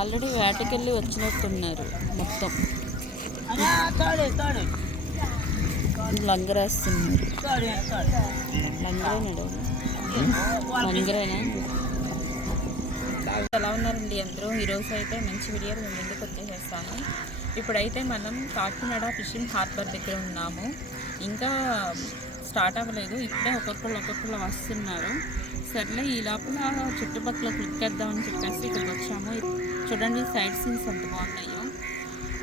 Already వేటకెళ్ళి వచ్చినట్టున్నారు మొత్తం. లంగరేస్తున్నారు. లంగరేనా? ఎలా ఉన్నారండి అందరూ? ఈరోజు అయితే మంచి వీడియో మేము ముందుకు వచ్చేసేస్తాను. ఇప్పుడైతే మనం కాకినాడ ఫిషింగ్ హార్బర్ దగ్గర ఉన్నాము. ఇంకా స్టార్ట్ అవ్వలేదు. ఇప్పుడే ఒక్కొక్కరు వస్తున్నారు. సర్లే ఈ లోపల చుట్టుపక్కల క్లిక్కేద్దామని చెప్పేసి ఇక్కడికి వచ్చాము. చూడండి సైడ్ సీన్స్ ఎంత బాగున్నాయో.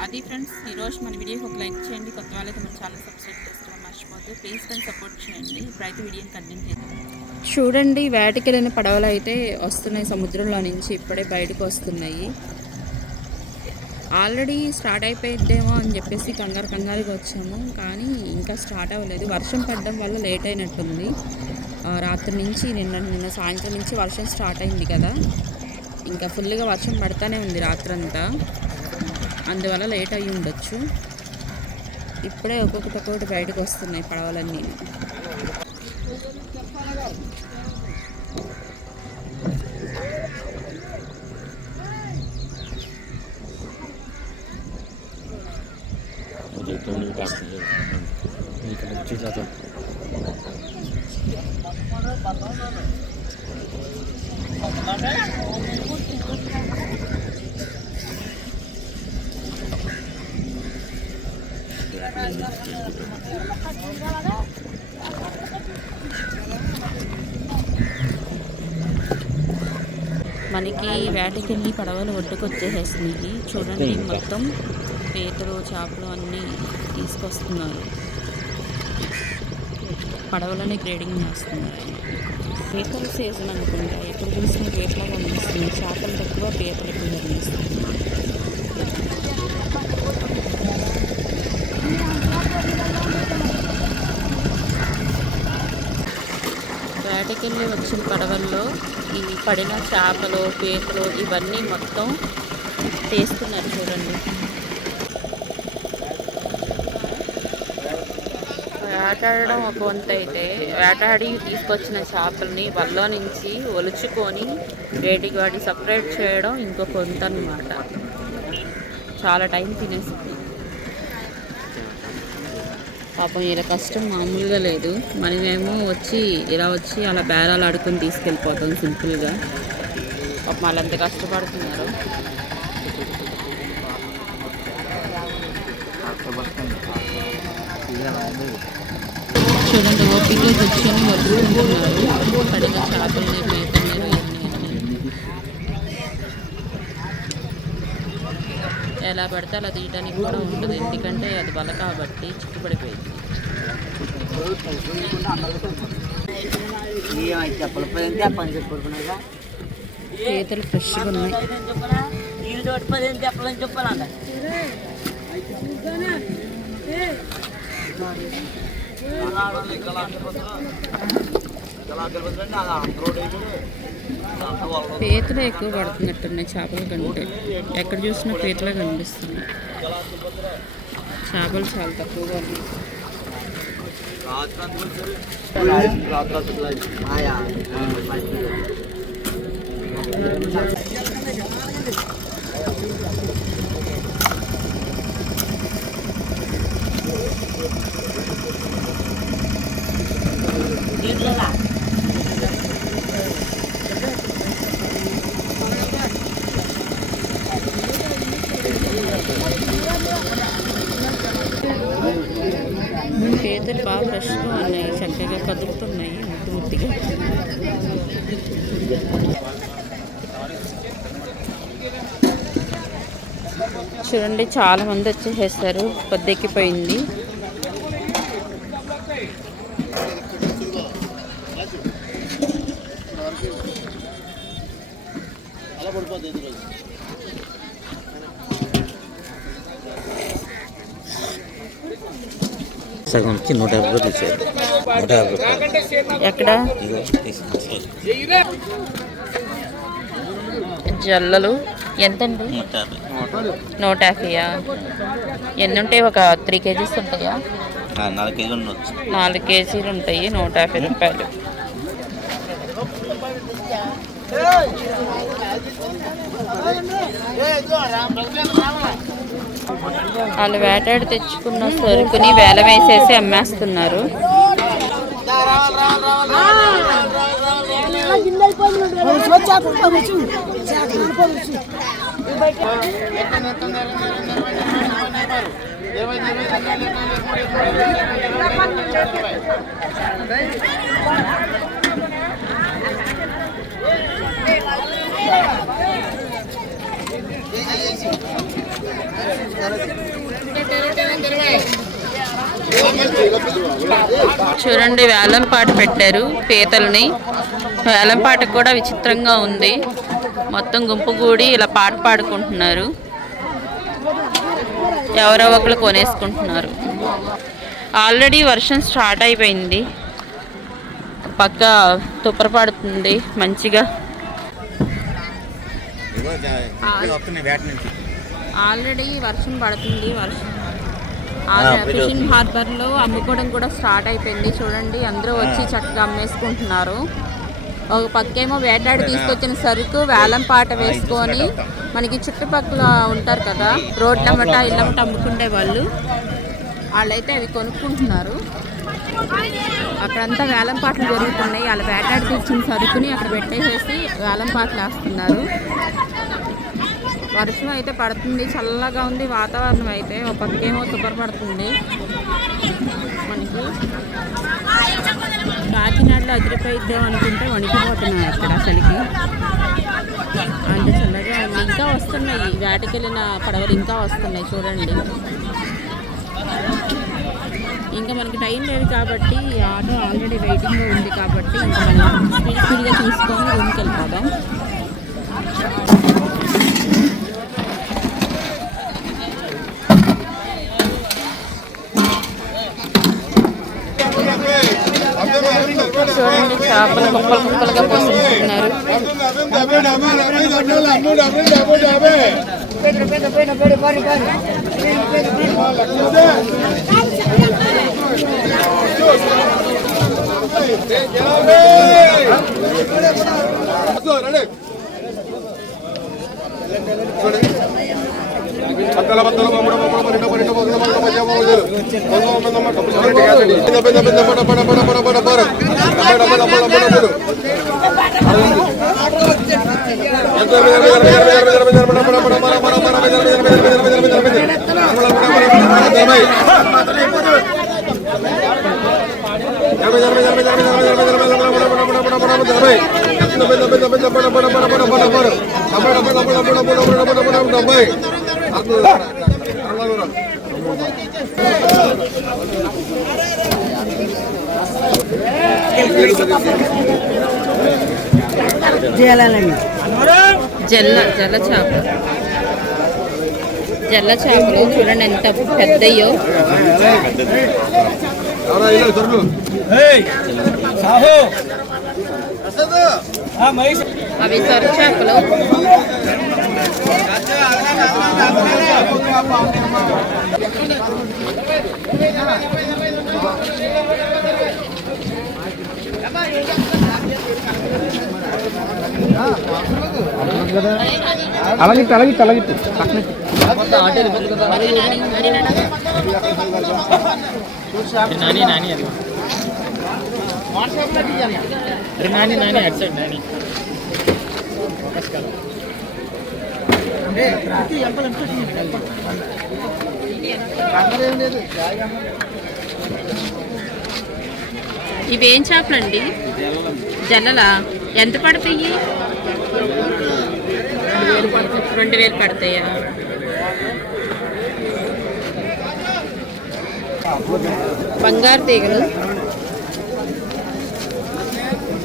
అది ఫ్రెండ్స్, ఈరోజు మన వీడియోకి ఒక లైక్ చేయండి. కొత్త వాళ్ళైతే మన ఛానల్ సబ్స్క్రైబ్ చేసుకోవడం మర్చిపోద్దు. ప్లీజ్ ఫ్రెండ్స్ సపోర్ట్ చేయండి. ఇప్పుడైతే వీడియోని కంటిన్యూ చేద్దాం. చూడండి వేటకెళ్ళిన పడవలు అయితే వస్తున్నాయి సముద్రంలో నుంచి. ఇప్పుడే బయటకు వస్తున్నాయి. ఆల్రెడీ స్టార్ట్ అయిపోయిద్దేమో అని చెప్పేసి కంగారుగా వచ్చాము, కానీ ఇంకా స్టార్ట్ అవ్వలేదు. వర్షం పడడం వల్ల లేట్ అయినట్టుంది. రాత్రి నుంచి నిన్న సాయంత్రం నుంచి వర్షం స్టార్ట్ అయింది కదా, ఇంకా ఫుల్గా వర్షం పడుతూనే ఉంది రాత్రంతా. అందువల్ల లేట్ అయ్యి ఉండొచ్చు. ఇప్పుడే ఒక్కొక్కటి బయటకు వస్తున్నాయి పడవలన్నీ. మనకి వేటకెళ్ళి పడవలు ఒడ్డుకు వచ్చేసేసింది. చూడండి మొత్తం పీతలు చేపలు అన్నీ తీసుకొస్తున్నారు. పడవలని గ్రేడింగ్ చేస్తున్నారు. పీతల సీజన్ అనుకుంటా. ఎప్పుడు చూసిన పీతలా కనిపిస్తుంది. చేపలు తక్కువ, పీతలు ఎక్కువ కనిపిస్తుంది. వేటకెళ్ళి వచ్చిన పడవల్లో ఈ పడిన చేపలు, పీతలు ఇవన్నీ మొత్తం తీస్తున్నారు. చూడండి వేటాడడం ఒక వంత అయితే, వేటాడి తీసుకొచ్చిన చేపల్ని వల్ల నుంచి ఒలుచుకొని వేటికి వాటి సపరేట్ చేయడం ఇంకొక వంత అన్నమాట. చాలా టైం తినేస్తుంది. పాపం ఇలా కష్టం మామూలుగా లేదు. మనమేమో ఇలా వచ్చి అలా బేరాలు ఆడుకొని తీసుకెళ్ళిపోతాం సింపుల్గా. పాపం వాళ్ళంత కష్టపడుతున్నారు. చూడండి ఓపికగా కూర్చొని వదులుకుంటున్నారు పడిన చేపల్ని, పీతల్ని. ఎలా పడితే అలా తీయడానికి కూడా ఉంటుంది, ఎందుకంటే అది బల కాబట్టి చిక్కుపడిపోయింది. పీతలు ఫ్రెష్గా ఉన్నాయి. పీతలు ఎక్కువ పడుతున్నట్టున్నాయి చేపల కంటే. ఎక్కడ చూసినా పీతలే కనిపిస్తున్నాయి. చేపలు చాలా తక్కువగా ఉన్నాయి. పీతలు బాగా ఫ్రెష్గా ఉన్నాయి, చక్కగా కదులుతున్నాయి ముద్దుగా. చూడండి చాలా మంది వచ్చేసేసారు. పొద్దెక్కిపోయింది. సగంకి 150 రూపాయలు ఇచ్చారు. 150 రూపాయలు ఎక్కడ జల్లలు ఎంతండి? 150. ఎన్ని ఉంటాయి? ఒక 3 కేజీస్ ఉంటాయా? 4 కేజీలు ఉండొచ్చు. 4 కేజీలు ఉంటాయి. 150 రూపాయలు. వాళ్ళు వేటాడి తెచ్చుకున్న సరుకుని వేల వేసేసి అమ్మేస్తున్నారు. చూడండి, వేలం పాట పెట్టారు పీతల్ని. వేలం పాట కూడా విచిత్రంగా ఉంది. మొత్తం గుంపు కూడి ఇలా పాట పాడుకుంటున్నారు. ఎవరో ఒకరు కొనేసుకుంటున్నారు. ఆల్రెడీ వర్షం స్టార్ట్ అయిపోయింది. పక్క తుప్పర పడుతుంది మంచిగా. ఆల్రెడీ వర్షం పడుతుంది. ఫిషింగ్ హార్బర్లో అమ్ముకోవడం కూడా స్టార్ట్ అయిపోయింది. చూడండి, అందరూ వచ్చి చక్కగా అమ్మేసుకుంటున్నారు. ఒక పక్కేమో వేటాడి తీసుకొచ్చిన సరుకు వేలం పాట వేసుకొని మనకి చుట్టుపక్కల ఉంటారు కదా, రోడ్లమ్మట ఇళ్ళమ్మట అమ్ముకుంటే వాళ్ళైతే అవి కొనుక్కుంటున్నారు. అక్కడంతా వేలం పాటలు జరుగుతున్నాయి. వాళ్ళ వేటాడి తెచ్చిన సరుకుని అక్కడ పెట్టేసేసి వేలం పాటలు వేస్తున్నారు. వర్షం అయితే పడుతుంది, చల్లగా ఉంది వాతావరణం. అయితే ఒక పక్కేమో తుప్పర పడుతుంది. మనకి కాకినాడలో అదిరిపోయిద్దాం అనుకుంటే వణికిపోతున్నాయి అక్కడ అసలుకి. అంటే చల్లగా ఇంకా వస్తున్నాయి. వేటకెళ్ళిన పడవలు ఇంకా వస్తున్నాయి చూడండి. ఇంకా మనకి టైం లేదు కాబట్టి ఆటో ఆల్రెడీ వెయిటింగ్లో ఉంది కాబట్టి ఇంకా మనం స్పీడ్గా తీసుకొని రూమ్కి వెళ్ళిపోదాం. చూడండి, చేపలు ముక్కలు ముక్కలుగా పోసుకుంటున్నారు. జల్ల చేపలు చూడండి ఎంత పెద్దయ్యో. అవి సొర చేపలు. అలాగిట్టు అలాగిట్టు అలాగిట్టు నాని నాని అది నాని నాని అటు సైడ్ నాని ఇవేం చేపలండి? జల్లలా ఎంత పడతాయి? 2000 పడతాయా? బంగారు తీగలు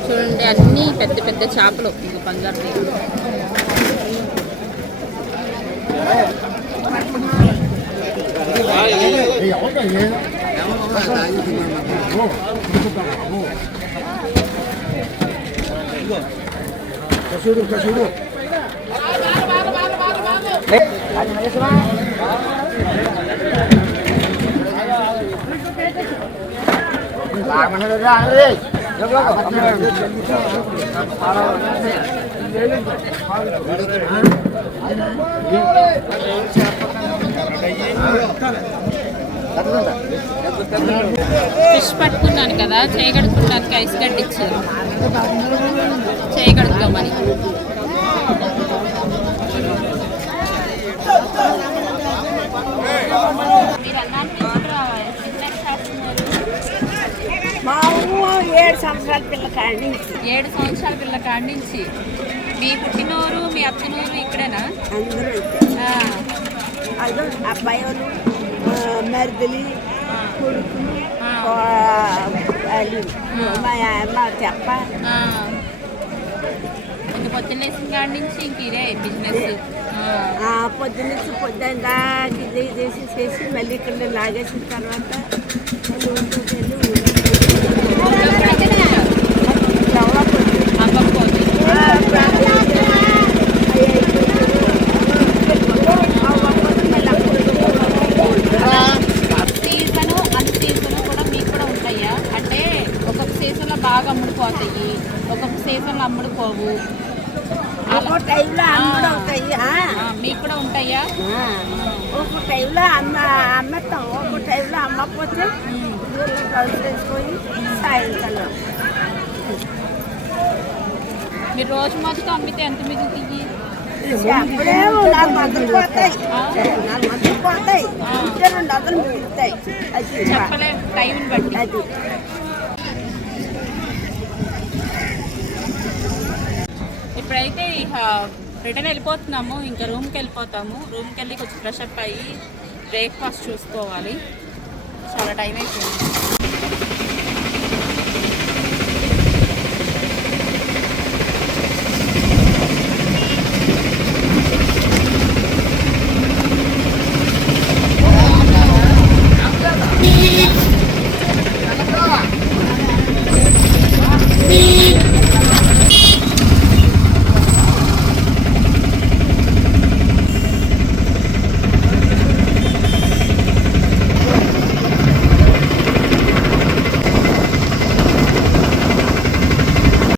చూడండి, అన్నీ పెద్ద పెద్ద చేపలు. బంగారు తీగలు ఫిష్ పట్టుకున్నాను కదా, చేయగడుకున్నానికి ఐస్ గడ్డ ఇచ్చారు, చేయగడుకోమని. మీరు అన్నారు మా 7 సంవత్సరాల పిల్ల కాడి 7 సంవత్సరాల పిల్ల కాడి నుంచి. మీ పుట్టినూరు మీ అత్తనూరు ఇక్కడేనా? అందరూ ఆ, అదో అబ్బాయి వాళ్ళు మరిదలి కొడుకులు మా అమ్మ చెప్ప ఆ. ఇంక పొద్దున్న వేసిన కాడి నుంచి ఇంక ఇదే బిజినెస్. పొద్దున్నుంచి పొద్దున్న గిన్నె చేసి మళ్ళీ ఇక్కడ లాగేసిన తర్వాత సీజను అన్ని సీజను కూడా మీకు కూడా ఉంటాయా? అంటే ఒక్కొక్క సీజన్లో బాగా అమ్ముడుపోతాయి, ఒక్కొక్క సీజన్లో అమ్ముడుపోవు. ఒక్కో టైంలో అమ్ముడు అవుతాయి. మీకు కూడా ఉంటాయా? ఒక్కో టైంలో అమ్మేస్తాం, ఒక్కో టైంలో అమ్మకపోతే కలిసి వేసుకొని సాయంకాలం. మీరు రోజు మొదట అమ్మితే ఎంత మిగులుతాయి? అప్పుడే 4 వందలు పోతాయి, 4 వందలు పోతాయి, 2 వందలు మిగులుతాయి. అది చెప్పలేము టైంని బట్టి. అది ఇప్పుడైతే రిటర్న్ వెళ్ళిపోతున్నాము, ఇంకా రూమ్కి వెళ్ళిపోతాము. రూమ్కి వెళ్ళి కొంచెం ఫ్రెష్ అప్ అయ్యి బ్రేక్ఫాస్ట్ చూసుకోవాలి. చాలా టైం అయిపోయింది.